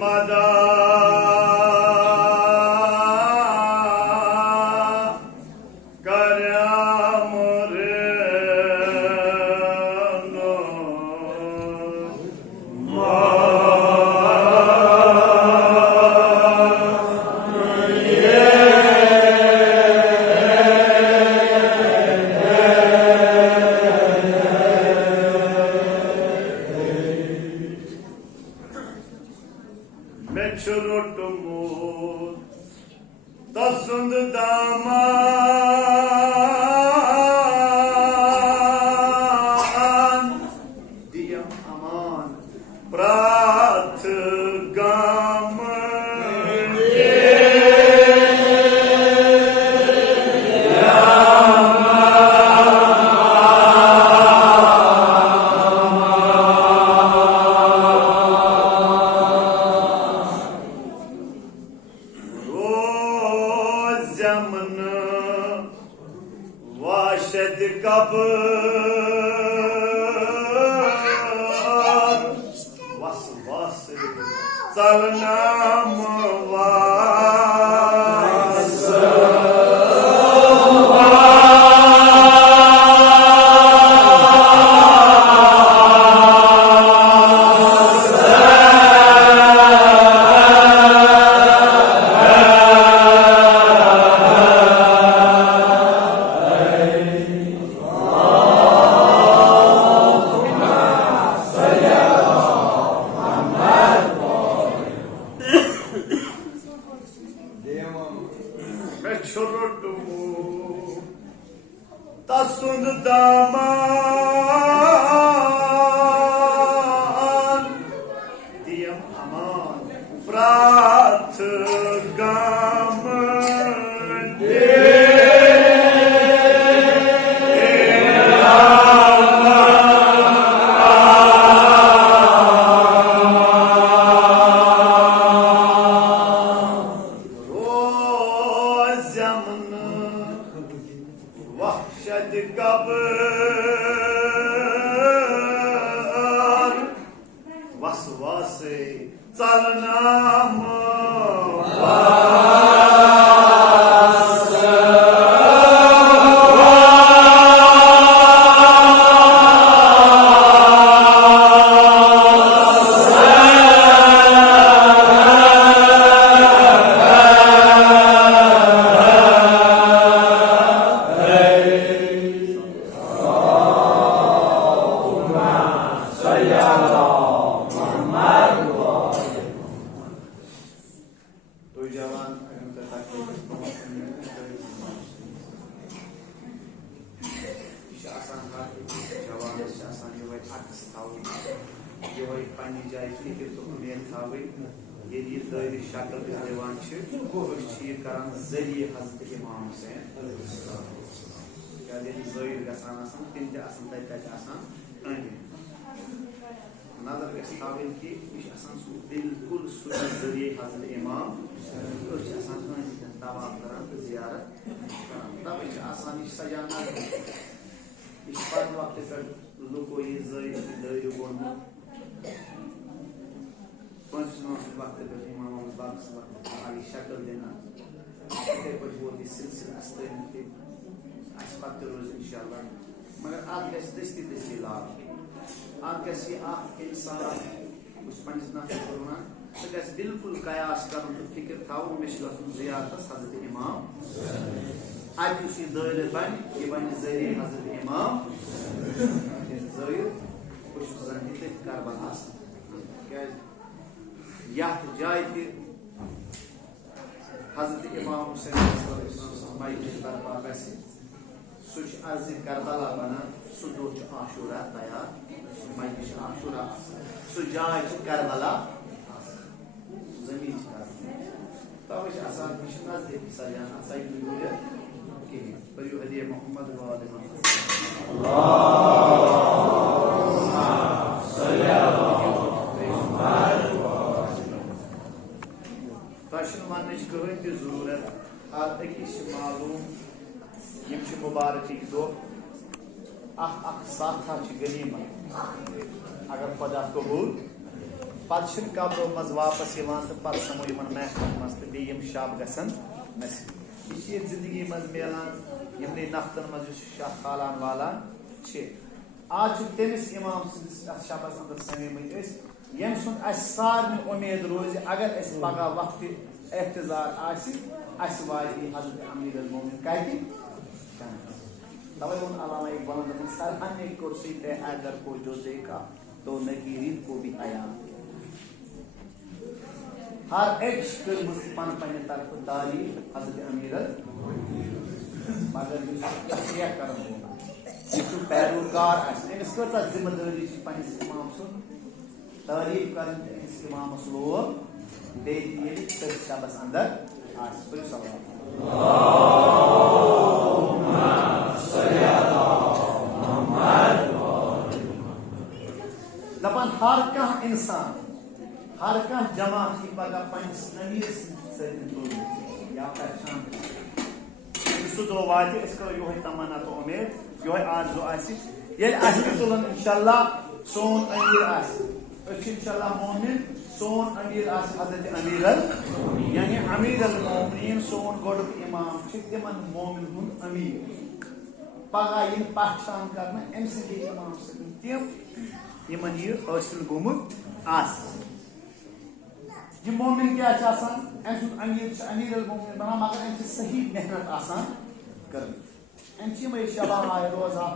मदा तसुंद दामान दियम अमान प्राथ गाम वाशद कब वस वस सलनाम वास तसुंद दामान दियम अमान प्राथ गाम वहशत कबर वसवासे चलनाम शक्ल जरिए हजरत इमाम हुसैन नजर कि बिल्कुल जरिए हजरत इमाम दवा कर जियारत तब सजाना वक्त पे लुको यह दरियो गोमुत वक्त पे इमाम शक्ल देना सिलसिला रोज इंशाल्लाह मगर आप दस्ती दस्ती लाभ आप इंसान बिल्कुल कयास कर फिक्र थो मे जियारत हजरत इमाम अत दर बन यह बन जरिए हजरत इमाम करबला यथ जाय हजरत इमाम हुसैन अर्ज करबला बना सह आशूरा तैयार मजलिस आशूरा जाय करबला जमीन तवे नजदीक सजान कहें परू हदिया मोहम्मद वन कहें तह जरूरत हर अकिस मालूम मुबारक दो साथ गनीमत अगर खुदा कबूल पत् कब्रों मज वापस तो पे समो इन महफल मज तो बेम शब गसन नसीब यह जिंदगी मज मिलान यमने नफ्तन मज शाह खालान वालान आज तमिस इमाम सदस शबस अंदर समेमत यम सुन सारे उम्मीद रोज अगर पगह वक्त एहतजार वाती हजरत अमीर अल-मोमिन कति तवे उन अलामा इकबाल सरहने कुर्सी पे हैदर को जो देखा तो नकीरीन को भी आया हर एक कर मुस्लिमान पन्ने तरफ तारीफ हजरत अमीर मगर क्या करम होगा यह पैरोकार अमिस कचा जिम्मेदारी पन्निस इमाम सुन तारीफ कर इमाम लोग शबस अंदर दपान हर कह इंसान हर कह जमात पगह पन्निस अमीर या पहचान सह दो वात करो यो तमन्ना तो उम्मीद यो आरजू तुलन इंशाल्लाह सोन अमीर इंशाल्लाह मोमिन सोन अमीर हजरत अमीर यानी अमीर अल-मोमिनीन सोन गोड़ इमाम तिमन मोमिन हुन अमीर पगह इन पहचान करना अम सद इमाम तम यमन यह हासिल गोमुत यह मोमिन क्या अमीर अमीर अल-मोमिनीन बना मगर अम सही मेहनत आसान कर अम शबा रोजा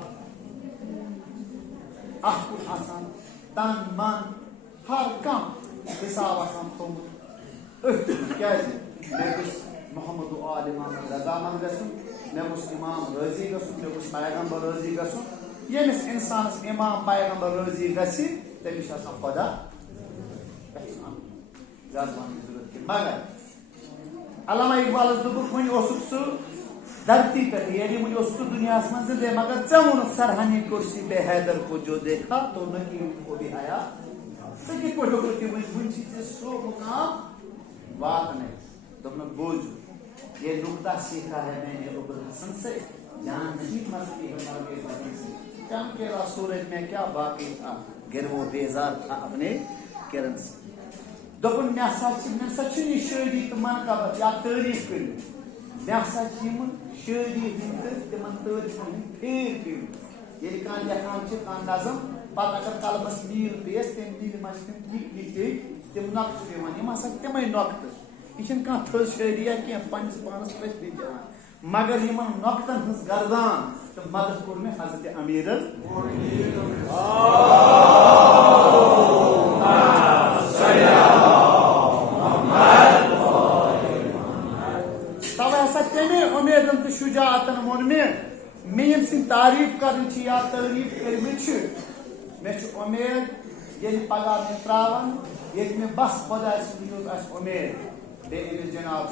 अकुन आसान तन मन हर कम हिसाब आसान थोमुत मे मोहम्मद आल इमाम रजामंद गसुन मे इमाम राजी गसुन मे पैगंबर राजी गसुन यमिस इंसानस इमाम पैगंबर राजी गसी तमिस खुदा पहचान ज्यादा जरूरत मगर अल्लामा इकबाल दुन सह धरती पे ये मुझे दुनिया में जिंदे मगर चमुन सरहनी कुर्सी पे हैदर को जो देखा तो नकीर को भी आया सो मुकाम बात नहीं तुमने बोझ ये नुकता सीखा है मैंने उबुल हसन से जान नहीं मस्ती है कम के सूरज में क्या बाकी था गिर वो बेजार था अपने किरण से दोपन मे सची शादी तो मन का या तारीफ कर मे शादी तिम तारीफ फेर ये कह लेखान नजम पत् अगर कलमस मील पेश तम मील मे तम नक्त दिवान तम नक्त यह थज शादिया कह पन्निस पानस पस दिवान मगर इन नक्तन हज गर्दान तो मदद कोर मे हजरत अमीर तवे हसा तमे उम्मीदन तो शुजातन वोन मे यम सिंह तारीफ कर या तारीफ कर मे उम्मीद ये पगह मे त्रावन ये मे बस खुदा उम्मीद बे जनाब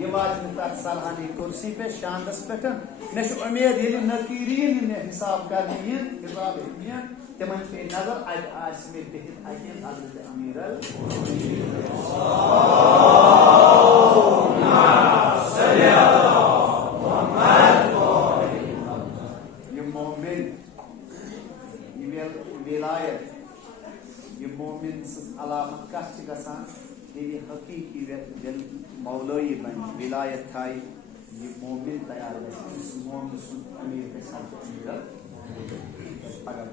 यह वात तथ सलहानी कुर्सी पे शानदस पे मे उम्मीद ये नकीरीन हिसाब कर हिसाब तिमन पे नजर मे बिहित हजरत अमीर विलायत यह मोमिन अलामत कत गसान ये हकीकी मौलवी बन विलायत थाई यह मोमिन तैयार मोमिन सुन अमीर पगह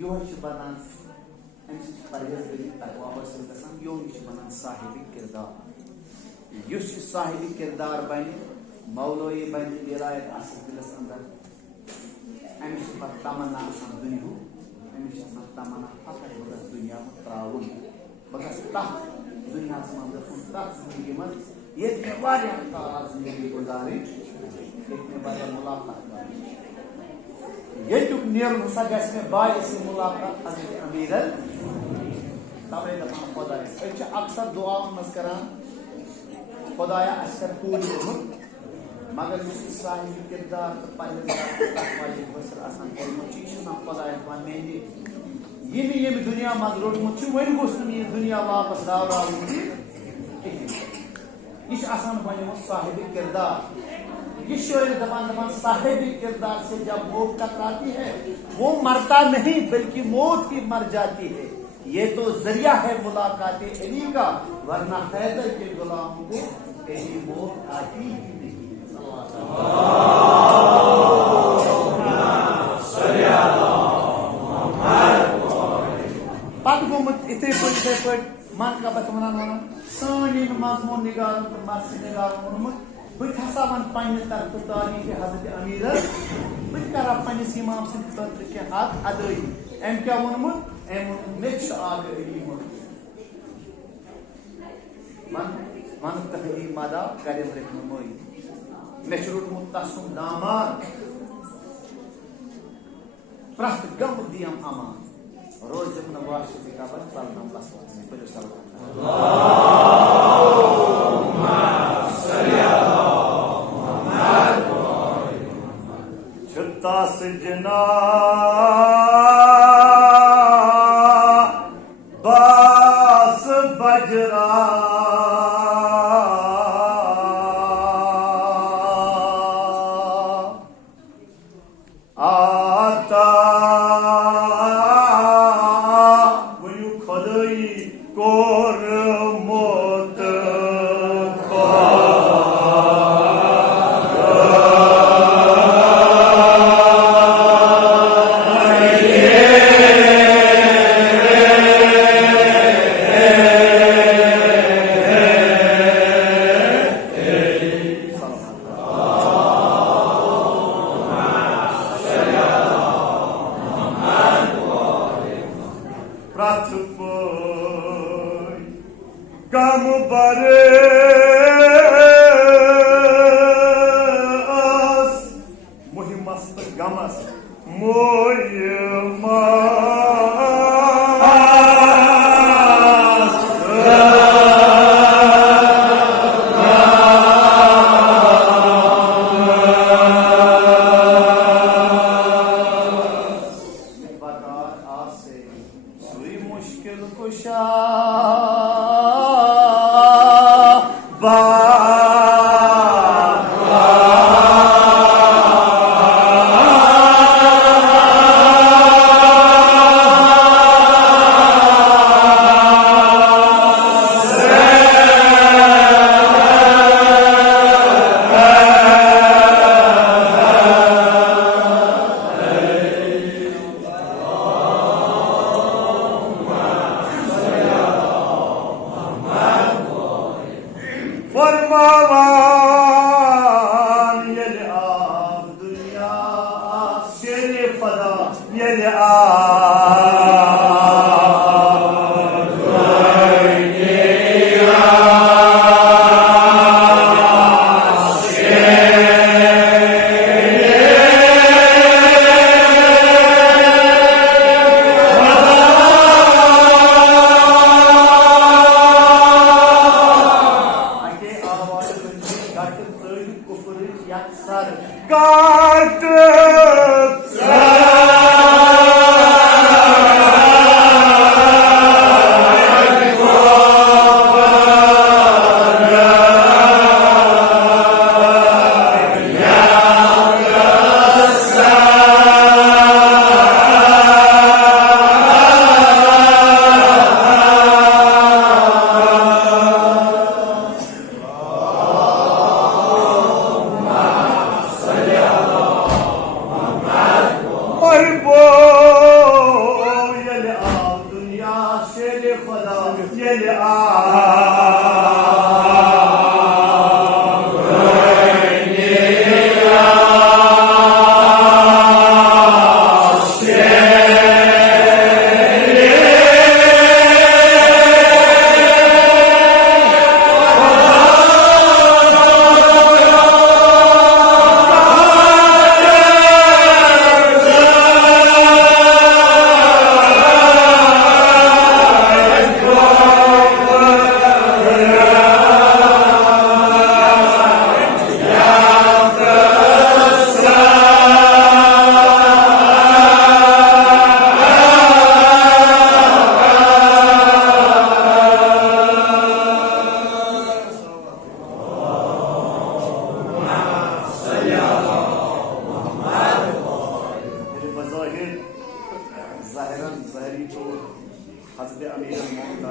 यह बनान परवेजगरी तकवा हासिल गसान यह बनान साहिब किरदार युस साहिब किरदार बन मौलवी बन विलायत आसिल दिलस अंदर अमिस तमन्ना दुनिया अमिस तमन्ना फकर बस दुनिया त्राउन बस तथ दुनिया तथ जिंदगी मज ये जिंदगी गुजारी ये मुलाकात ये नेर हसा ग बायस मुलाकात हजरत अमीर तवे दपान खुदा अक्सर दुआ मज करान खुदाया अस पूरी मगर साहिब किरदार तो खुदा ये दुनिया मज रोटमुत वन गोस दुनिया वापस राव यह बनो साहिब किरदार ये शोर दमान साहिब किरदार से जब मौत टकराती है वो मरता नहीं बल्कि मौत ही मर जाती है। ये तो जरिया है मुलाकात अली का, वरना हैदर के गुलामों को कहीं मौत आती ही नहीं। पद गोमुत इथे पे मन का बत वन सन मजमून निगाल तो मस निगाल वोनमुत बत हसा वन पन्ने तरफ तारीख हजरत अमीर बत कर पन्निस इमाम सद खतर के हक अदई एम क्या वोनमुत एम मेक्स आग अली मन मन तहली मादा करेम रहनुमाई मेशरूट मुत्तसम दामान प्रस्त गम दियम अमान रोज अपना वाशिद का बन सल्लम लस्वास में पहले सल्लम अल्लाहुम्मा सल्ली अला मुहम्मद छत्ता सजना बास बजरा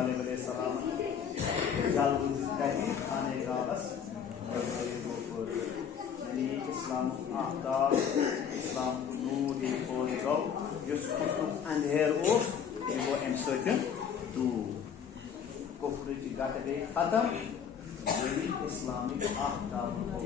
अलैहिस्सलाम जल कही खाने गावस यानी इस्लाम आफ्ताब इस्लाम नूर ये पोज गो युस अंधेर ओस ये गो अम सतन दूर कुफ्र की गत गई खत्म यही इस्लामिक आफ्ताब को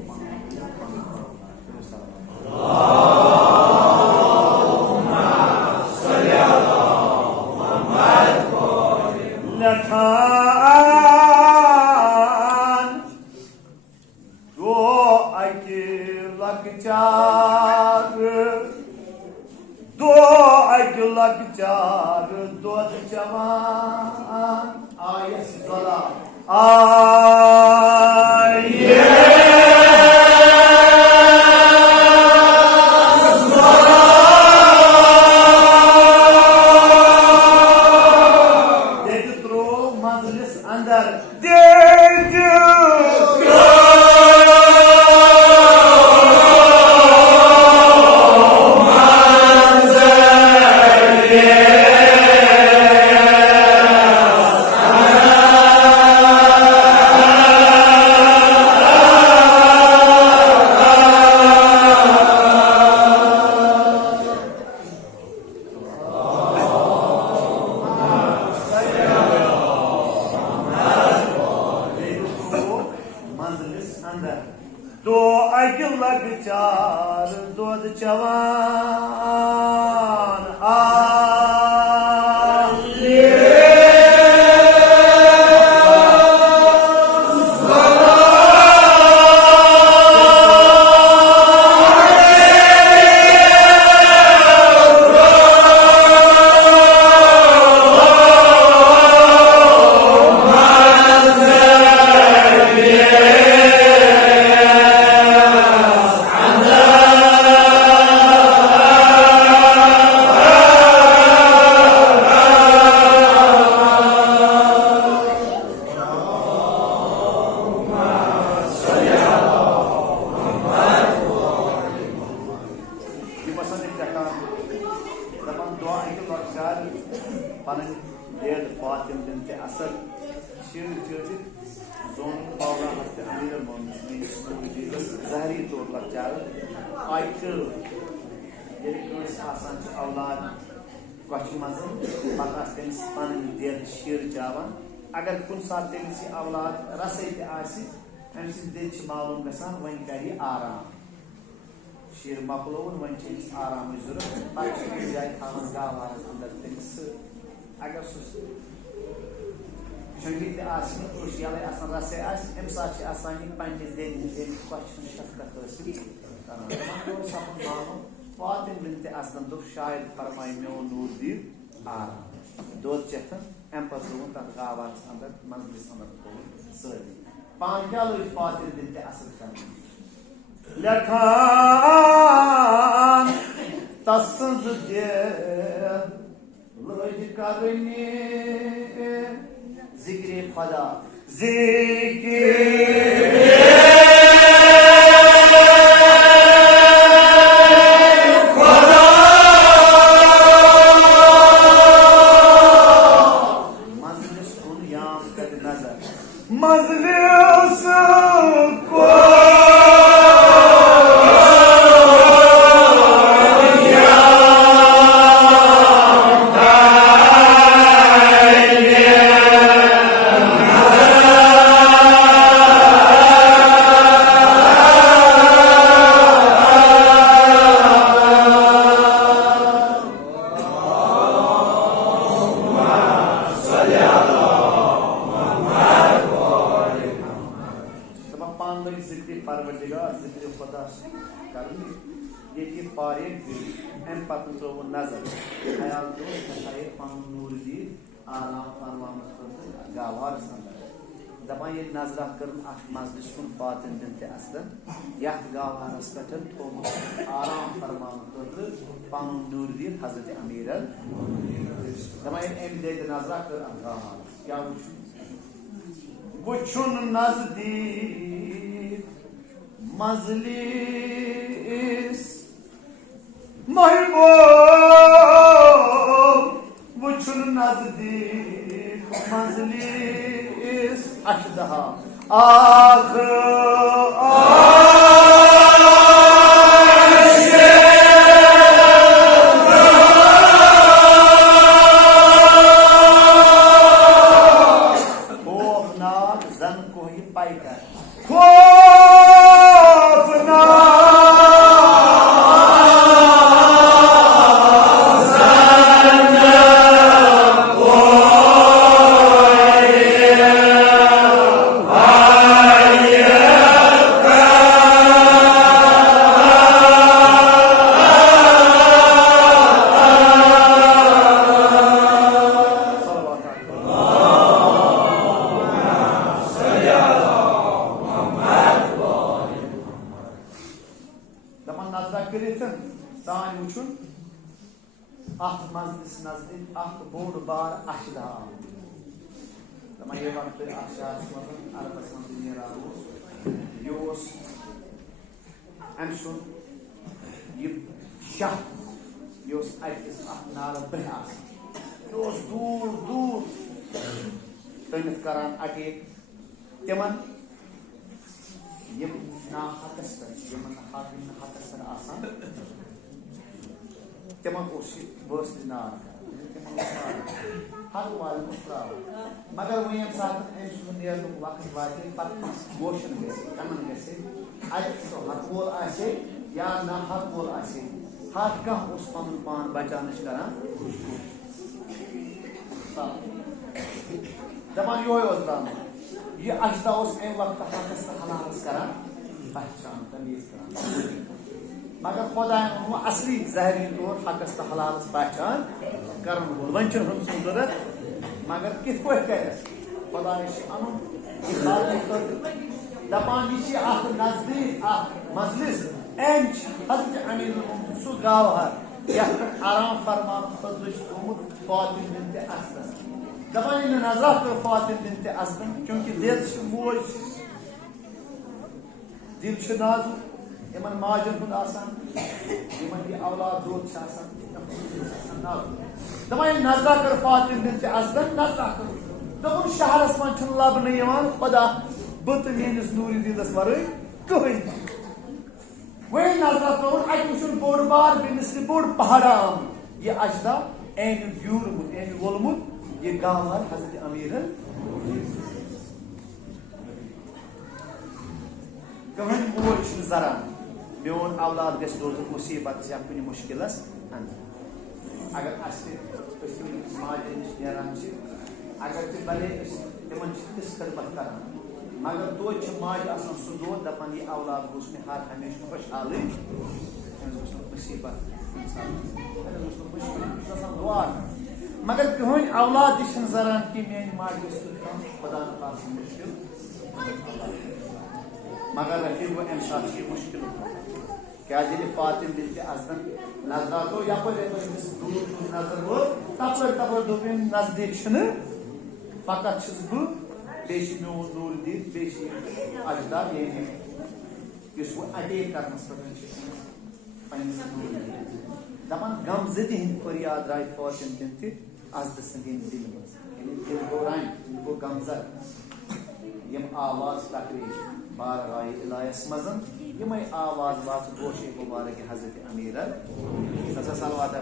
Dod Javan Ayes Dola They throw Majlis under Do aygılla gıçar dod çavan Zahri तौर लक्चार आयतल ये आसान औलाद कछ मज पता तमिस पन दिल शीर चावान अगर कुन सात तमिस औलाद रसै तम दिल मालूम गसान वन कर आराम शीर मकलोन वन आराम जरूरत पे जाए थान गावान अंदर तमिस अगर शंगी यल रसे अम सात पे दिन क्वेश्चन शफकत हासिल मालूम फातिम बिनत असलम दोप शायद फरमाए मोन नूर दी आराम दोद चेथन अम पे तथ गावान अंदर मंजलिस अंदर सारी पान क्या लोग फातिम बिनत असल कर लखान तसंद लज करनी जिक्र खुदा मजलिस कुन याम कर नजर मजलिस नजर ख्याल पन नूर दी आराम फरमान गावार दपान ये नजर कर मजलिस कुन फातिम बिनत असलम यथ गावारस पे थोमुत आराम फरमान पन नूर दी हजरत अमीर दपान अम दे नजर कर गावार क्या वुचुन नजदीक मजलिस महबूब वुचुन नजदीक मंजलिस अशदहा आख खौफनाक जन को ही पाई कर तान वुचुन अथ मजलिस नजदीक अख बोड़ बार अशदा दमा ये वक्त अशास मजन अरबस मज नेरान योस अमसुन ये शाह योस अकिस अथ नार ब्रह योस दूर दूर तमित करान अटैक तिमन यम ना हकस पर यमन हाकिम हकस पर आसान तिमन बस नार हर वाल मगर वो सात वक्त वाते गोशन कमन हथ वोल या ना हथ वोल हर कह पन पान बचान करान दपान यो द्राम यह अशदा अमे वक्त हकस तो हलालस करान पहचान तमीज करान मगर खुदा असली जहरी तौर हकस तो हलालस पहचान कर वन जरूरत मगर कित कर खुदा अन दपान यह नजदीक मजलिस हजरत अमीर सह गावहर ये आराम फरमान थोमुत फातिम बिनत असद दपान नजर कर फातिम बिनत असद क्योंकि दिल मोज दिल नाजुक इमन माजन हुंद आसान इमन ये औलाद दोत दपान नजर कर फातिम बिनत असद नजर कर दोपन शहरस मन लबन खुदा बत मेनिस नूरी दीदस वरई कहीं वही नजर त्रोन अचुन बोड़ बार बेनिस बोड़ पहाड़ा आम यह अजदा एन यूरमुत एन वोलमुत यह गावर हजरत अमीर कहीं मोज जरा मोन औलाद गस रोजन मुसीबत या कुछ मुश्किलस अगर माजे नश नान अगर भले तिमन तिस खदमत कर मगर तो माज आसान सह दो दपान यह औलाद गोस मे हर हमेशा खुशहाल मुसीबत दुआ मगर कहन औलाद जरान कि मेन माज खुदा न मुश्किल मगर रखी वो अम सात मुश्किल क्या ये फातिम बिनत असद नजर तो यपर नजर वो तपर दोप नजदीक फकत बह बे मोन नूर दीद बे अजदा वो अटैक करनस दपान गमजदी हंद फरियाद द्राय फातिम बिनत असद सद दिल दिल गो रन गो गमजद यम आवाज तकरी बार राय इलायस मजन यम आवाज वाज गोशे मुबारक हजरत अमीर सलवात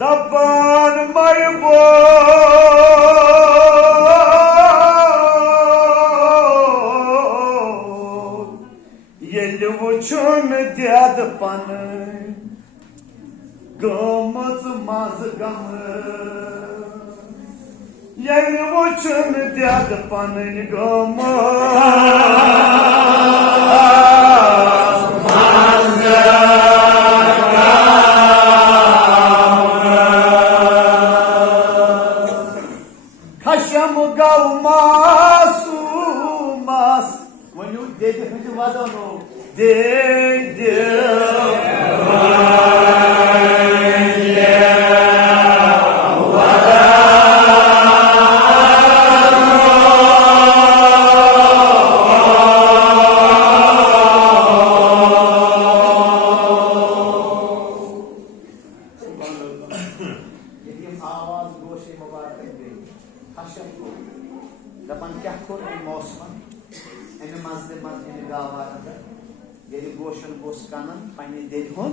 दपान मयबो येल वुचुन द्याद पन गमच मज गम येल वुचुन द्याद पन गम खशम गौ मासूमास वनु दे हज वदनो दे मौसम अमे मजले मज अमे गावा अंदर ये गोशन गोस कनन पन्ने दिल हुन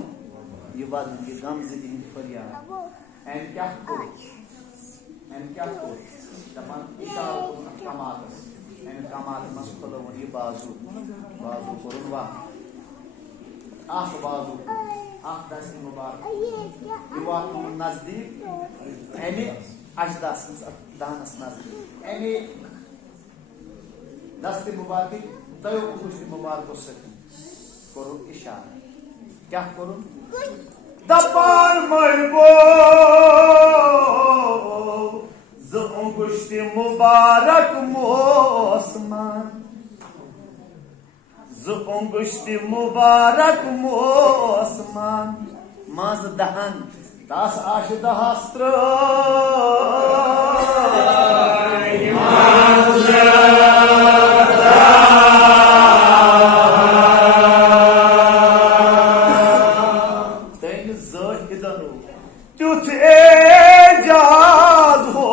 ये वदन ये गमजदी हिंद फरियाद अम क्या दपान इशारा कमातस अमे कमात मस खोलो ये बाजू कोरुन वा आख बाजू आख दस्ती मुबारक ये वात नजदीक अमे अजदास दानस नजदीक अमे दस्ती मुबारक तय गुश्ती मुबारक करुन इशारा क्या करुन दपान मरबो गुश्ती मुबारक मोसमान गुश्ती मुबारक मोसमान मज दहन तस आश दहस्त्र तुथ एजाज हो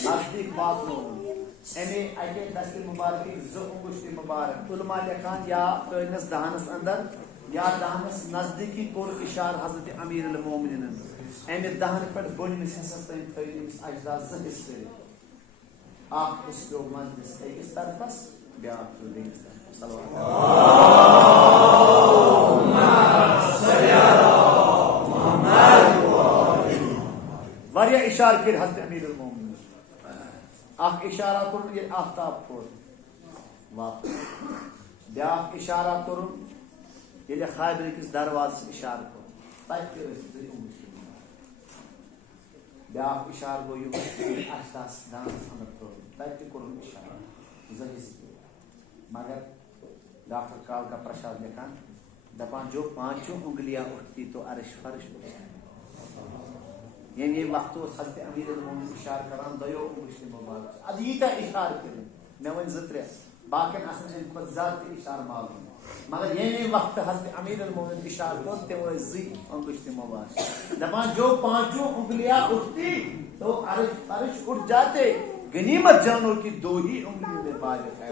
नजदीक वातो अमे अटे दस्ती मुबारक गुश्ती मुबारक उलमा लिखान या तनस दहनस अंदर या दहनस नजदीकी कोर इशार हजरत अमीर अल मोमिनीन अमे दहन पे बोनिस हिस्सस तन थइस अजदा हिस कर आप उसको मजलिस एक तरफस ब्या दोस तरफ वारिया इशार कर हजरत अमीर अल मोमिनीन आख इशारा कर ये आफ्ताब खोल वापस ब्या इशारा कर ये खाइबर किस दरवाज इशार कर तक ब्या इशार गो यू अशदास दानस अंदर कर तक कर इशारा जहिस मगर डॉक्टर काल का प्रसाद लिखान दपान जो पांचों उंगलियां उठती तो अर्श फर्श ये वक्त हजरत अमीर अल मोमिनीन इशार करान दयो गुश्ती मुबारक अद यीता इशार कर मे वन ज-3 बाकन असन ज्यादा इशार मालूम मगर ये वक्त हजरत अमीर अल मोमिनीन इशार कर ते वो जी गुश्ती मुबारक दपान जो पांचों उंगलियां उठती तो अर्श फर्श उठ जाते गनीमत जानो कि 2 ही उंगलियों में बाज है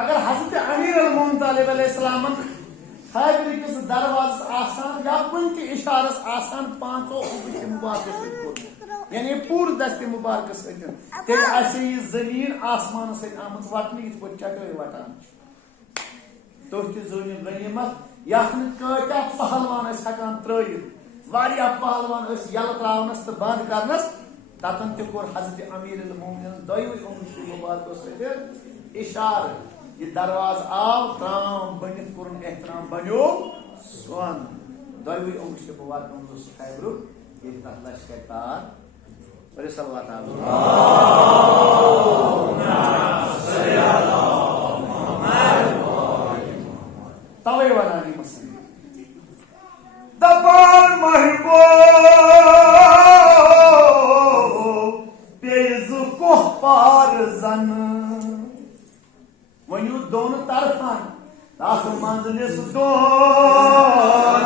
अगर हजरत अमीर अल मोमिनीन अलैहिस्सलाम खाइबर किस दरवाज आसान या कुन इशारस आसान पांचों उंगली मुबारक यानी पूर दस्ती मुबारक तेल ये जमीन आसमान से आमत वटन इत पे चटे वटान तो जोन गनीमत यथ क्या पहलवान हेकान त्रयित वारिया पहलवान यल त्रावनस तो बंद करनस ततन तोर हजरत अमीर अल मोमिनीन दोई उंगली मुबारक इशार ये दरवाज आव त्राम बनित कुरन एहतराम बन्यो सोन दोई उंगली मुबारक खाइबर ये तथ लश्कर तार सल्लल्लाहु अलैहि तवे वनानी मसन दबान महबो पेज को पार जन वनु दोन तरफन तास मंजलिस दोन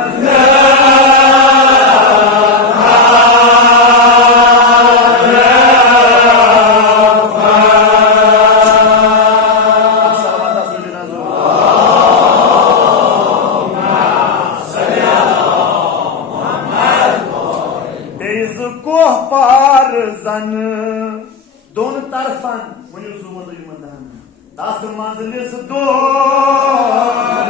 दोन तरफन वनु जुमन युमदान तास मंजलिस दोन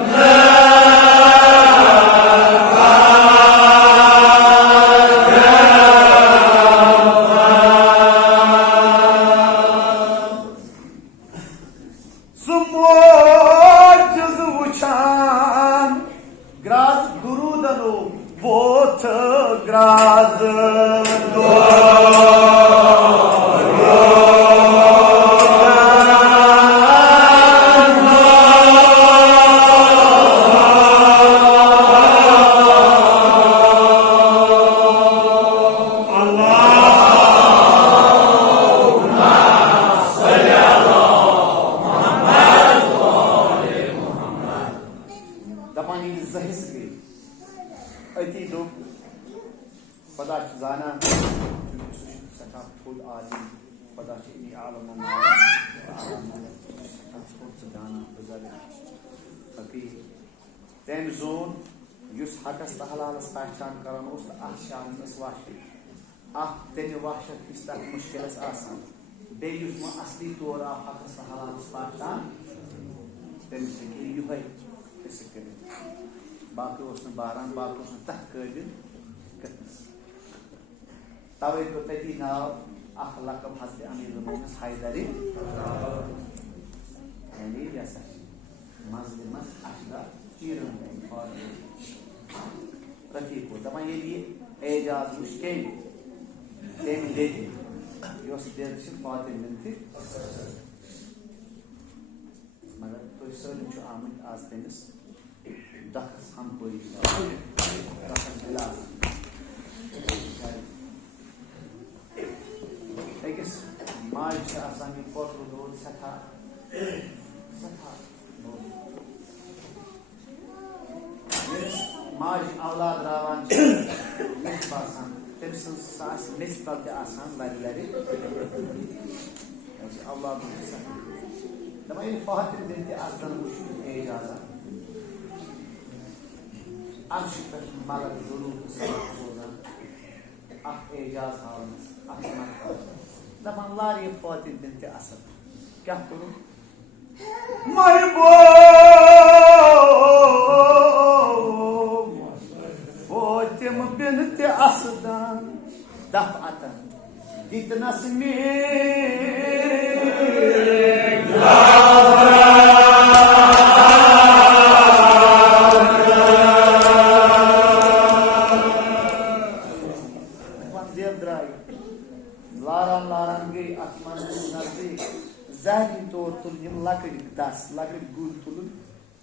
सुमोज वुछान खुद आलिम खुदा ची आलम दाना बुजुर्ग फकीर तम जोन युस हकस तो हलालस पहचान करान शाह वाशी तमें वहशत किस तक मुश्किल बेस असली तौर आव हकस तो हलालस पहचान तमिस युहे कर बाकी बहरान बाकी तथ काबिल तवे तो तती नाव अख लकब हजरत अमीर मोमिन हैदरी यानी यसा मस्जिद मस अशदा चीरन रफीक दपान ये एजाज मुश्किल तम लेति योस दिल फातिम बिनत मगर तुम सैलम आमत आज तमिस दखस हमपोरी दखस गिलास अकिस माज पोत्र दोद सठा माज औलाद रावान बसान तम सस मेस तल लर लर औलाद दपान ये फातिम बिनत असदन एजाजा अर्श पे मलक जरूर सोजान एजाज हावन दपान लार ये फातिम बिनत असद क्या करूं फातिम बिनत असदन दफअतन दितनस लकड़ दस लकड़ गुल तुलन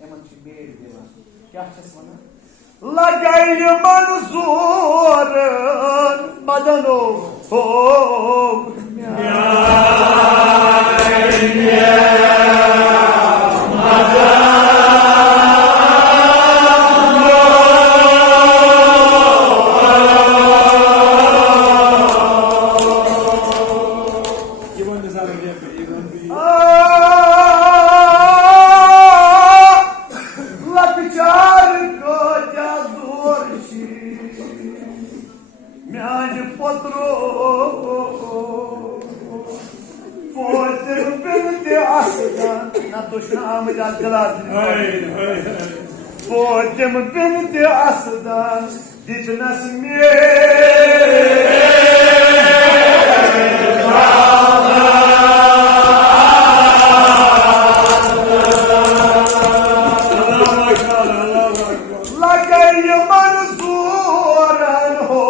यमन मेड़ दिवान क्या वन लगाई मंजूर बदनो हो फातिम बिनत असदन दितनस लगाई मंजूरन हो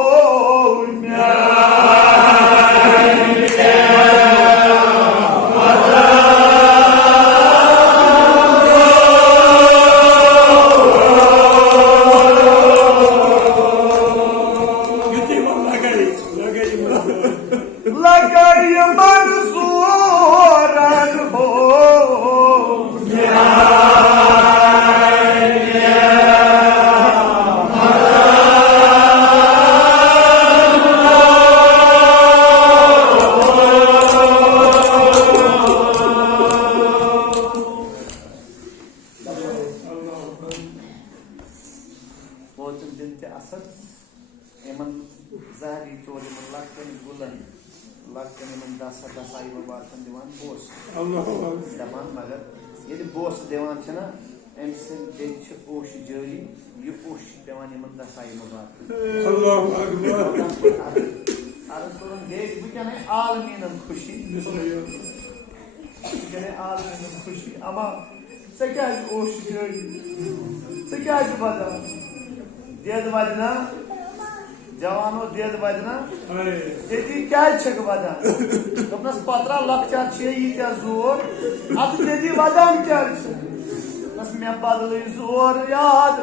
दपान मगर ये बोस दिवान अम ओश जारी यह ओश पेवान दसाई मुबारक अर्ज कर आलमीन खुशी आलमीन खुशी अमा क्या ओश जारी क्या बदान देद वदना जवानो देद वदना ये क्या वदान दोपनस पत्रा लकचार यीत्या जोर अब देदी वदान क्या मे बदल जोर याद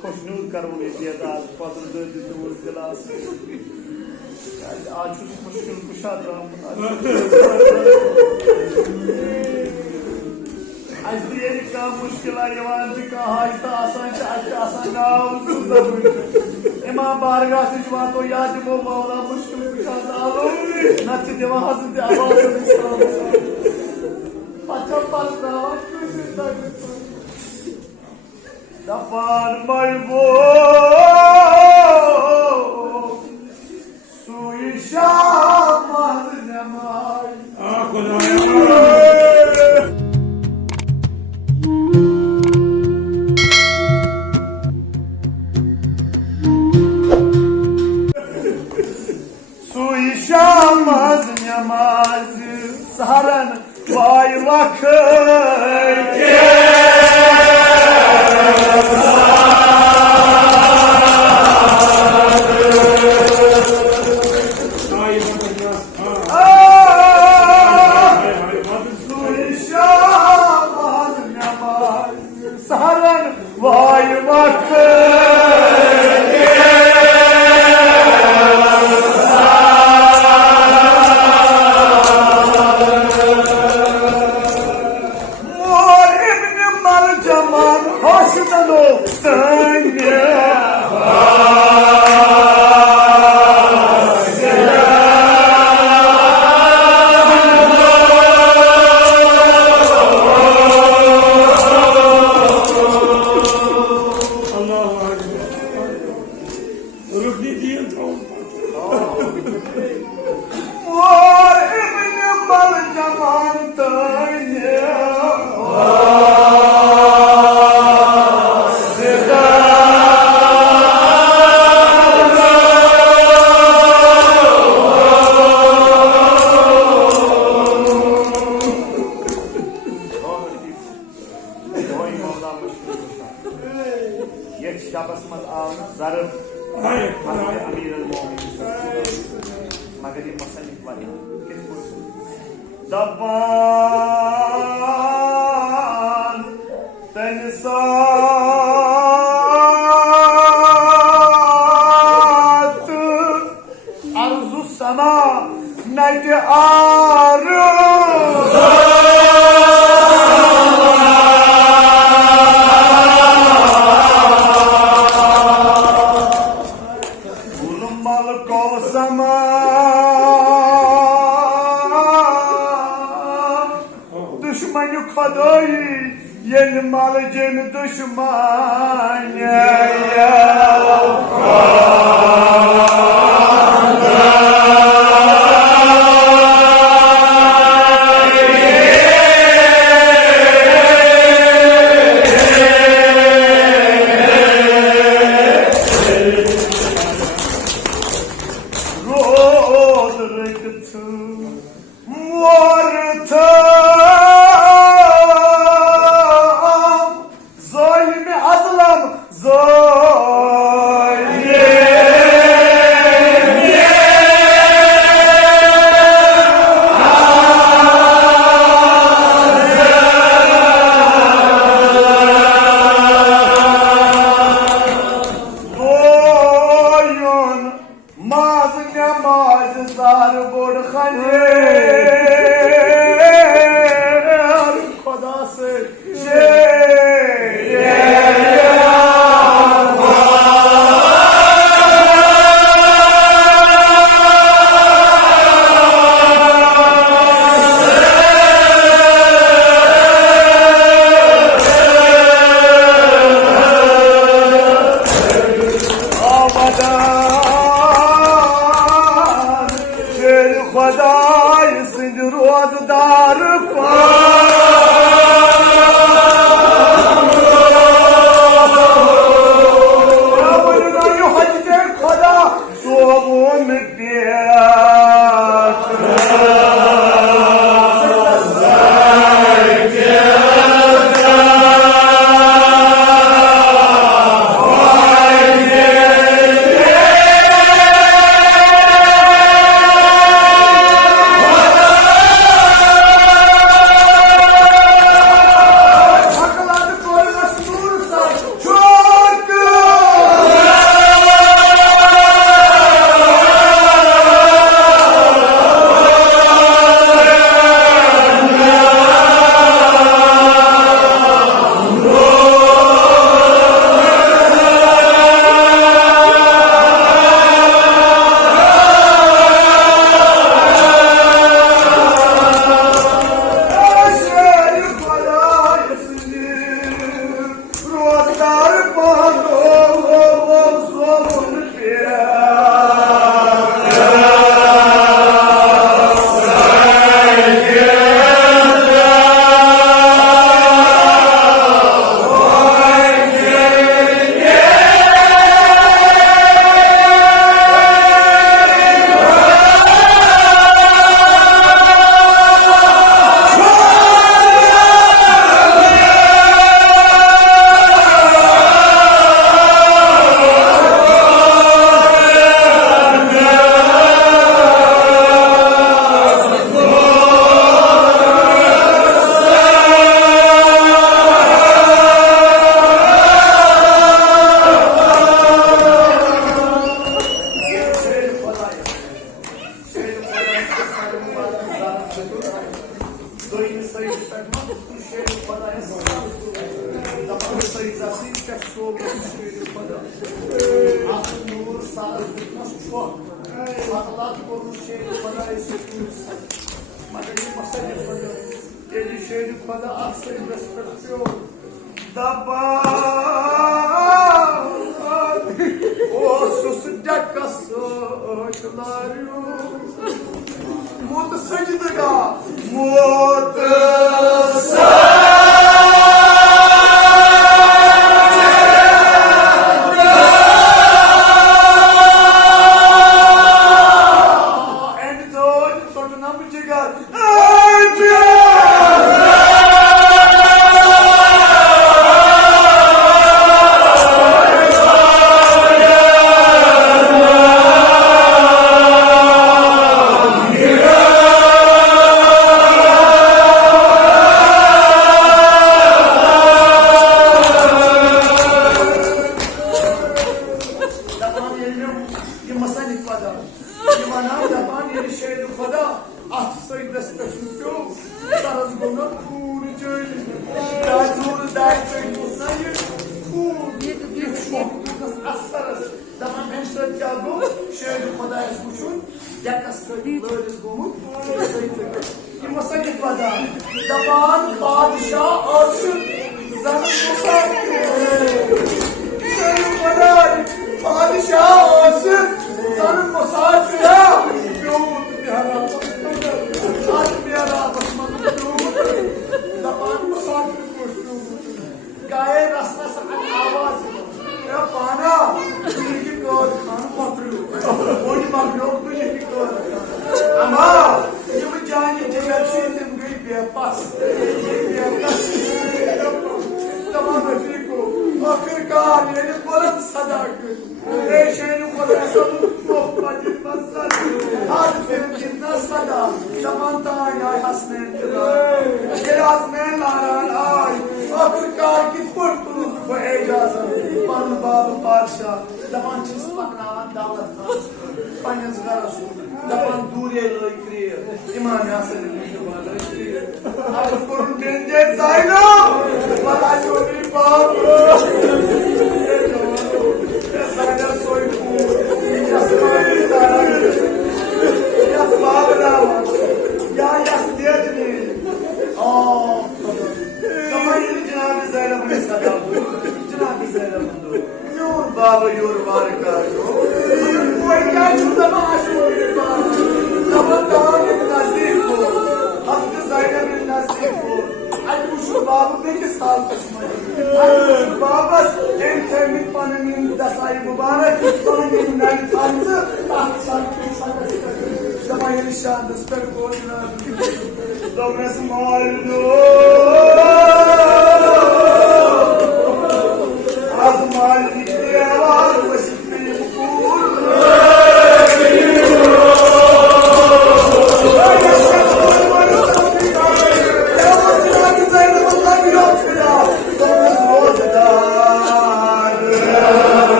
खुशनूर करो पत्र गिलास आज मुश्किल कुशा मुश्किल इमाम बारगाह से वातो या दिमो मौला मुश्किल कुशा नच दिवा हजरत अब्बास अच्छा दफान मलबो सुई शाम नमाज सुई शाम नमाज सहरन वाय वक्त दबान तनसात अर्ज़ु समा नट आर गुलमल को समा दुश्मन खुदाई ये माल जिन दुश्मन रोद रखत मोरथ ज़ालिम अज़लम खुदा से खुदाई सिंध रोजदार खुदा Soban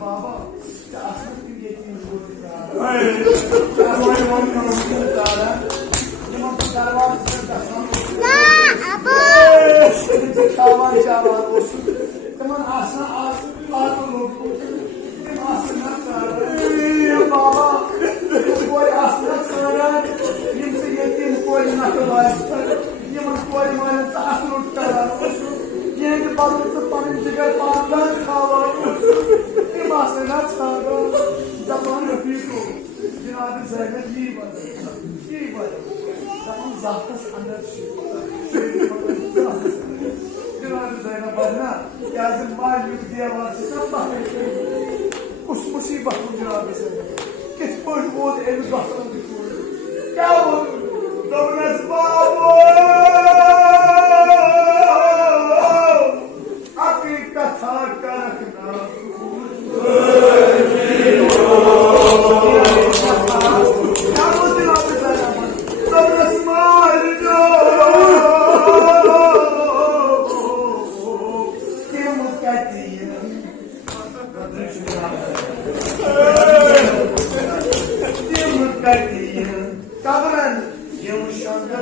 Baba, ya aslında bir geçtiğimiz bu kadar. Hayır. Kawan cawan olsun. Teman aslında olur. Benim aslında baba, boy aslında sana. Kimse yettiğim boy nakıl var. Yemin boy manası asıl uçtalar olsun. Yeni balıksı panıncıgar bağından kavan olsun. Benim aslında sana. Zaman büyük olur. Cenab-ı Zahmet iyi var. İyi var. Zaman zahtas anlar şey. Cenab-ı Zahmet bana yazın mal yüz diye varsın. Kuşmuşi bakın Cenab-ı Zahmet. Geç boş boğdu evi bakın. Gel bu. Doğrusu babo. Hakikaten hakkına. Kabran yumuşandı.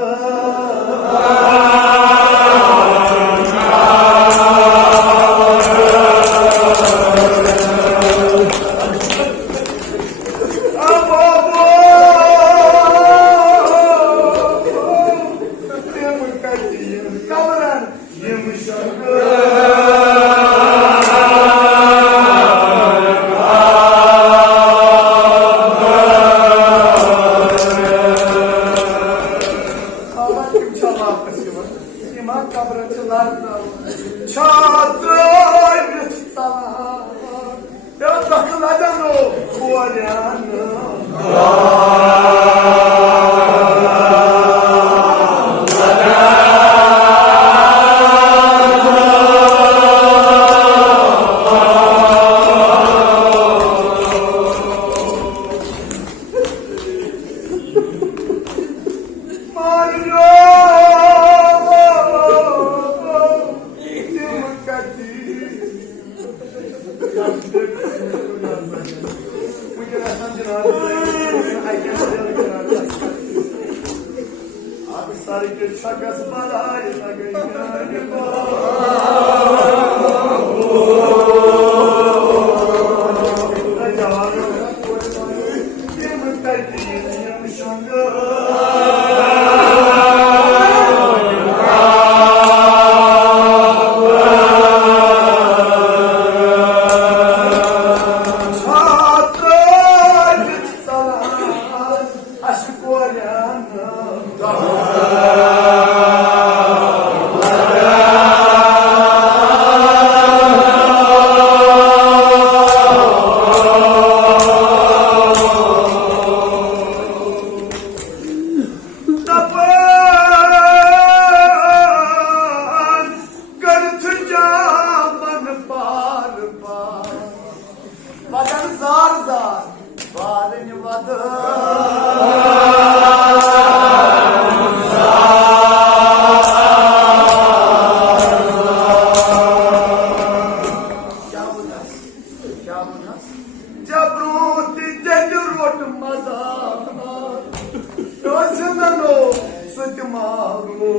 Kabran yumuşandı. Çatır sana ya takılacan o kuvalyanı. Abi sarı gül şakası bana Vadan zar zar, varın Jabrut jajurot mazar, rojanano sutmaru.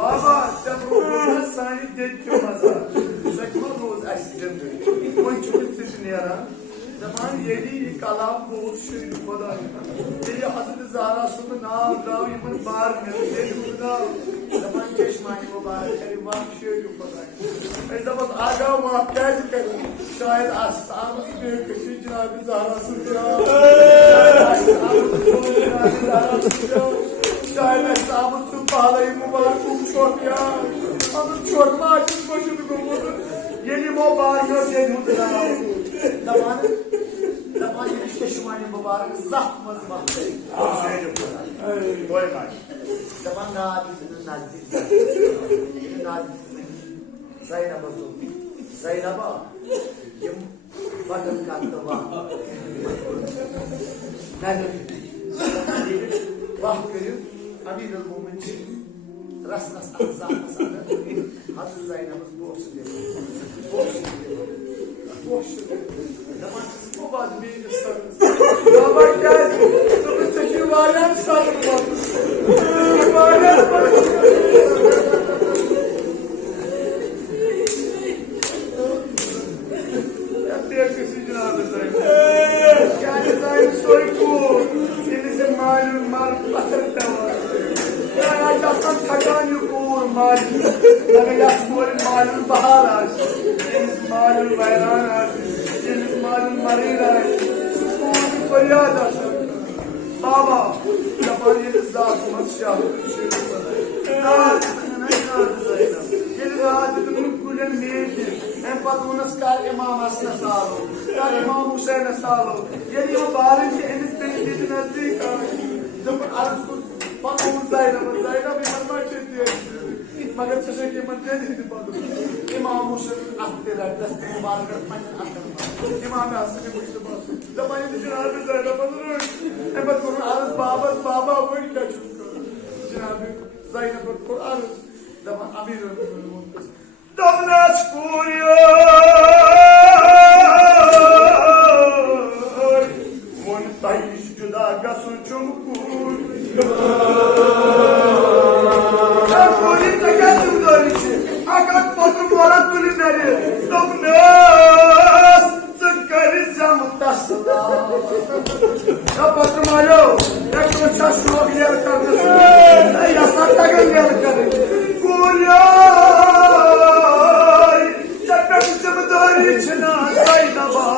Baba, जब रोज़ सानी देख क्यों मज़ा? सकमा रोज़ accident हुई, कोई चुप से नहीं आ रहा। जमान ये भी कलाम को शुरू खुदा है। ये हज़रत ज़ारा सुन नाम दाव ये मन बार में ये खुदा जमान चश्मानी मुबारक करे वाह शुरू खुदा है। ऐसा बस आगा वहाँ कैसे करूँ? शायद आसाम से किसी जनाब ज़ारा सुन रहा, शायद आसाम से पाले मुबारक छोड़ दिया, हम छोड़ना आशिक बचने को बोल, ये नहीं मुबारक ये दूसरा, दमान ये शुमानी मुबारक ज़ात मज़बात है, और शेर जो बोला, कोई बात दपन नजदीक Zainab Zainab'a yum bakın kattı var. Nedir? Vah görüyor. Amir el-Mumin ras azah sana. Hazır Zainab'ız bu olsun diyor. Bu olsun diyor. Bu olsun diyor. Zaman bu var bir ısrarınız. Ya bak gel. Bunu çekiyor var ya ısrarını var. Var ya var. Baba, yabancı zatımız şahı Gel rahatlıkın kulem neydi? En patronus kar imam asna sağlı. Kar imam Hüseyin'e sağlı. Yani o bari ki eniz beni dedi nazdik ağır. Zaman arasın patronus Zaynab bir marmar çediyor. Magar çeşek iman dedi patron. İmam Hüseyin'in ahtirar. Desti mübarek etmenin ahtirar. İmam-ı Hasan'ın bu işte basın. Zaman yedi Cenab-ı Zaynab alır. En patronun arız baba bu ilk açık. Cenab-ı Zaynab'ın Kur'an'ı. Zaman Amir Ömrü'nün Davnas kuruyor Montayiş cüda gasın çumkur Kuri tekasım dönüşü Akat patrum varat tulinleri Davnas Sıkkari zamuttasıla Ya patrum alo Ya koça şuna bir yer kardeşim Ya yasakta gönderlik kardeşim Kuryay Çakmasımı doğru içine Zaynab'a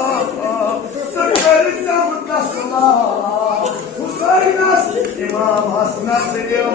Sıkırıca mutlasıla Hüseynas İmam Hasan'a selam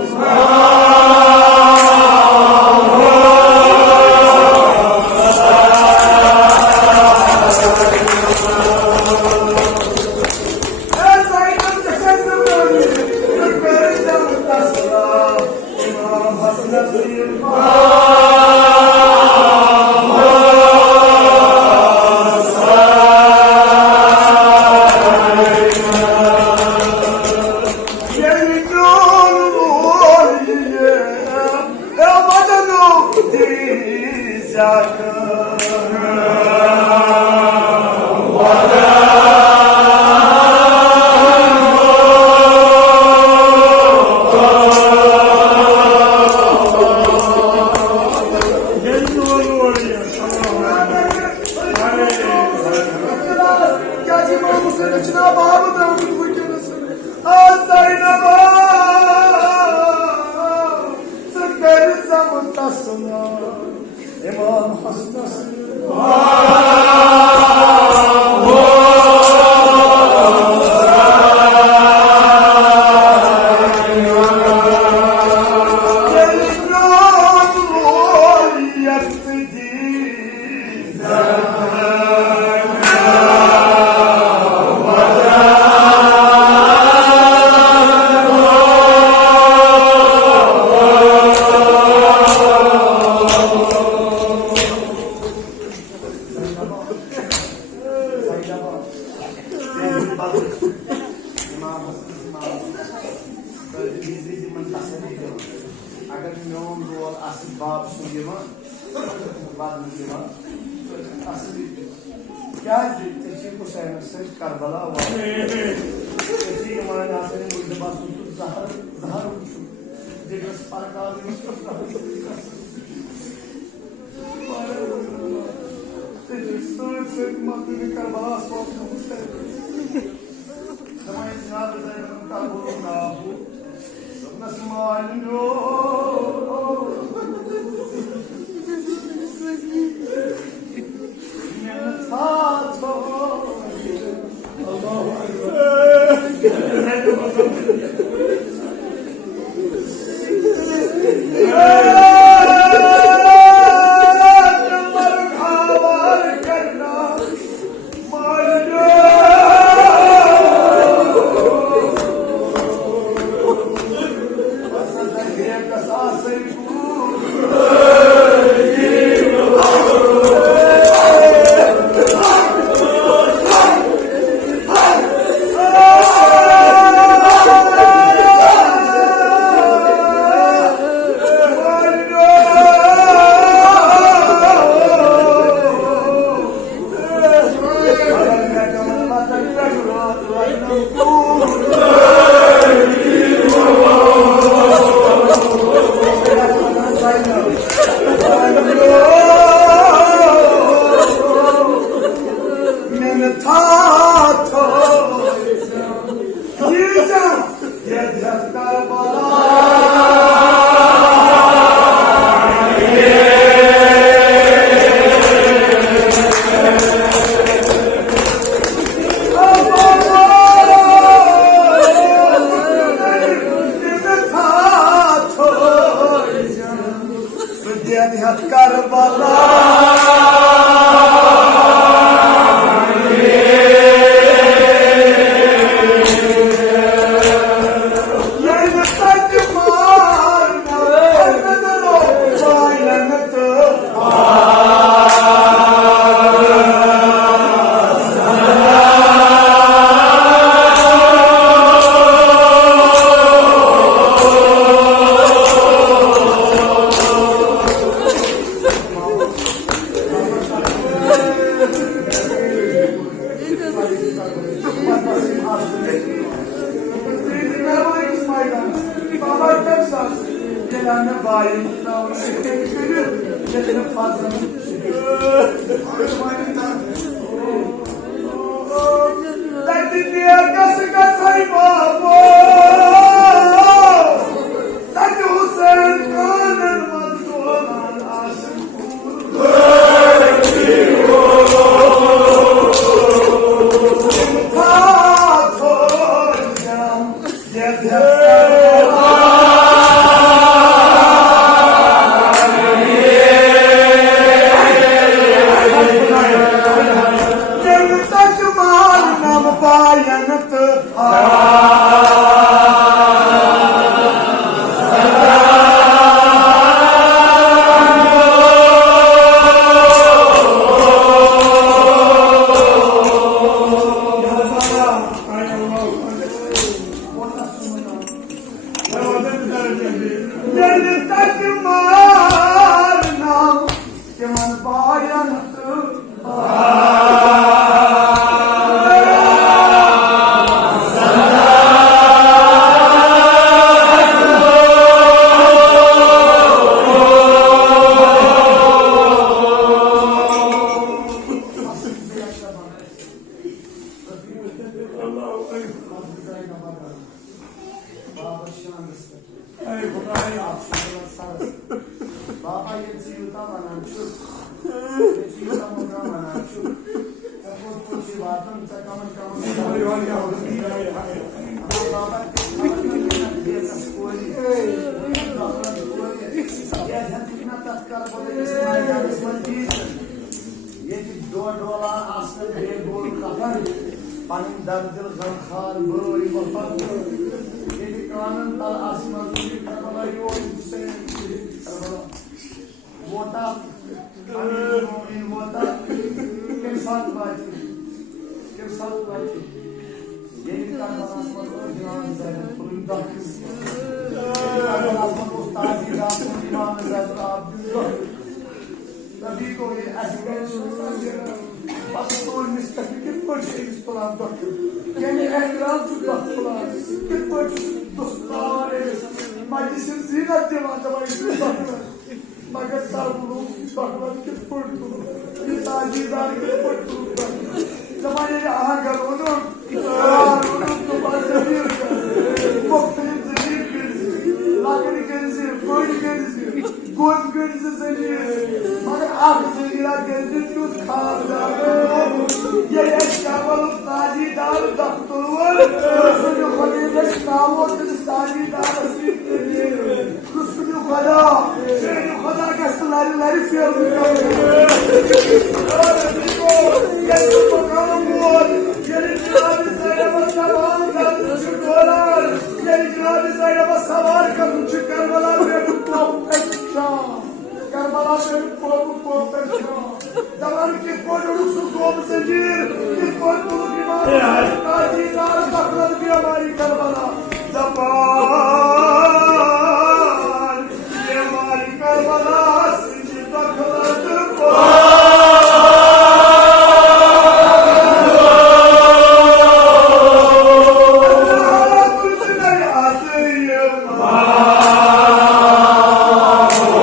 İmam क्या तेजी हुसैन से Karbala हुआ तेजी हमारे आसरे मुझे बात सुन जहर जहर उठू जिग्रस परकाल तेजी सुन से मस्जिद करबला स्पॉट हुसैन समय जनाब ज़ैन का बोलो नाबू नस्माइनो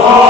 Oh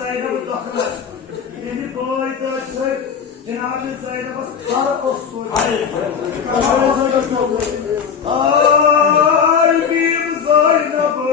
Zaynab doktor. Yeni boyda Cenab-ı Zaynab'a kara olsun. Hayır. Kalbim Zaynab'ı.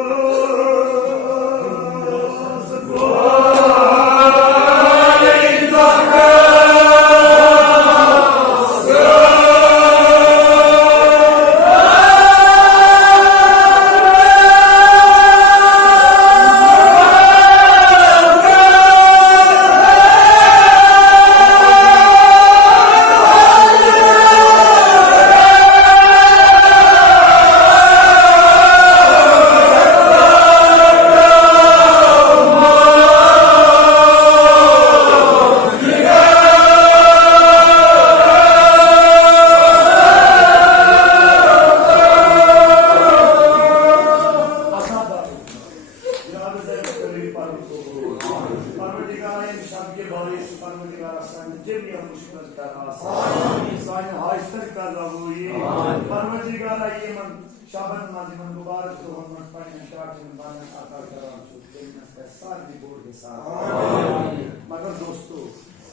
मगर दोस्तों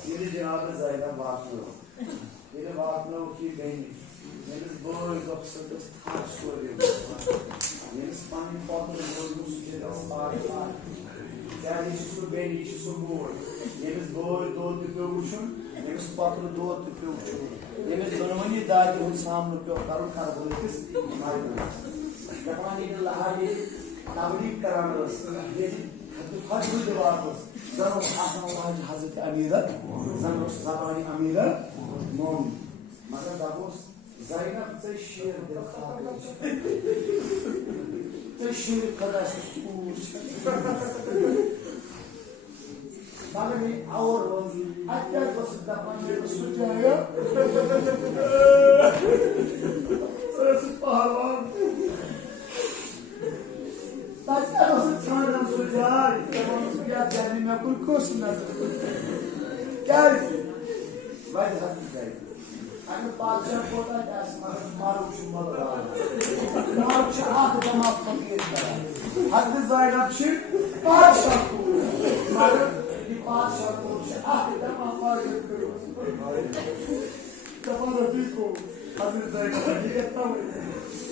ये जनाब ज़ायदा बात लो ये बात लो कि बहनी मेरे बोल को सब खास स्टोरी ये स्पानी पॉपुलर बोल को सुझे दस बार क्या ये सु बहनी ये सु बोल ये बोल दो तो उछुन ये पॉपुलर दो तो उछुन ये दोनों दादी उन सामने पे करो कर बोल किस मालूम जवानी के लहाजे नागरिक करामस ये हद जवाबस जनो आसन वाज हजरत अमीरत जनो ज़बानी अमीरत मोम मगर दाबोस ज़ाइनब से शेर दिल खादिश से शेर कदा सूर मगर ये और अत्यार बस दफन सुजाया सरस पहलवान Başka nasıl çağıran sucuğa, tamam sucuğa kendime kurkosun nasıl? Gel. Vay hadi gel. Hani padişah koda dersin, maruf şumalı var. Maruf şahı damat fakirler. Hadi Zaynab çık, padişah koda. Maruf bir padişah koda, şahı damat fakirler. Tamam Rafiko. Hadi Zaynab, hadi tamam.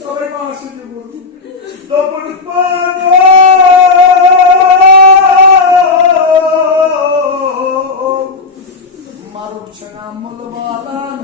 Sabay maaşını vurdu. Double Maruf çanamul valan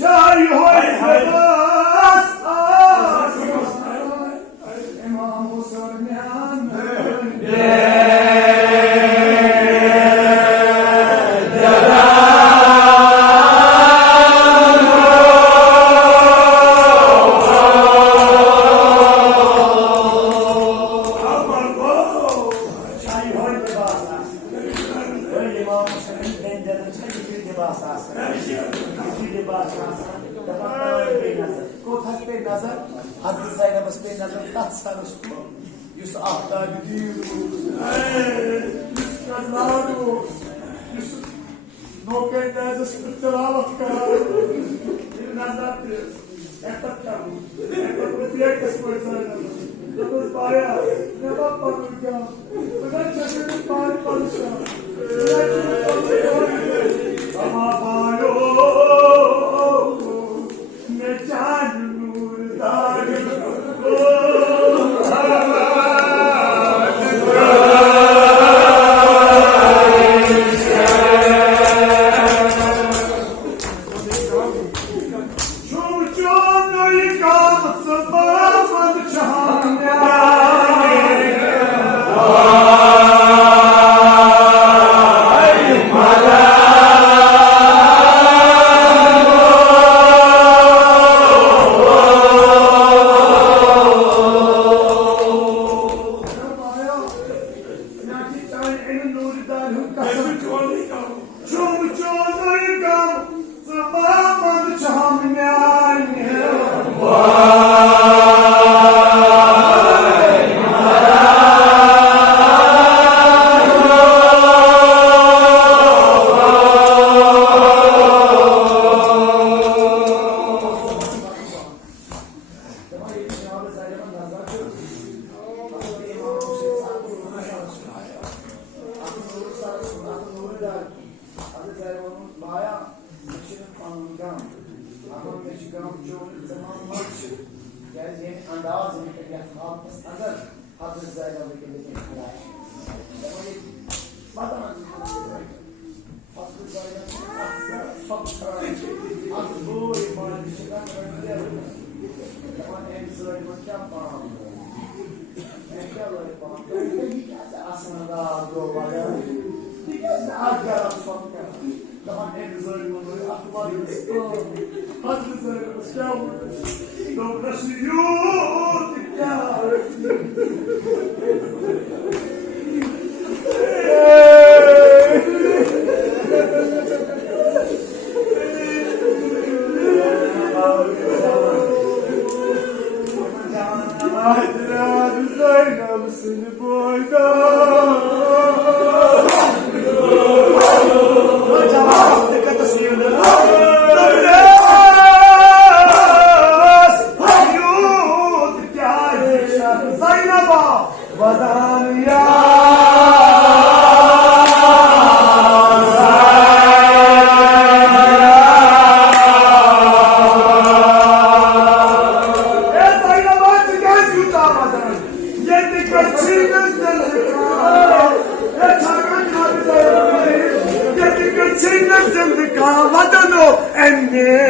Jai hoy bas as İmam Hüseyin Hazreti Zeynep'e bir nazar tat sarıştı. Yüz ahta gidiyor. Yüz kazanıyor. Yüz noken nazar spitalavat karar. Bir nazar diyor. Epat kamu. Epat rupiye kesme Zeynep. Yalnız baya. Ne bakmadın ya. Bırak çekelim bari konuşalım. Bırak çekelim konuşalım. Ama bayo. Ne canım. Vatano emni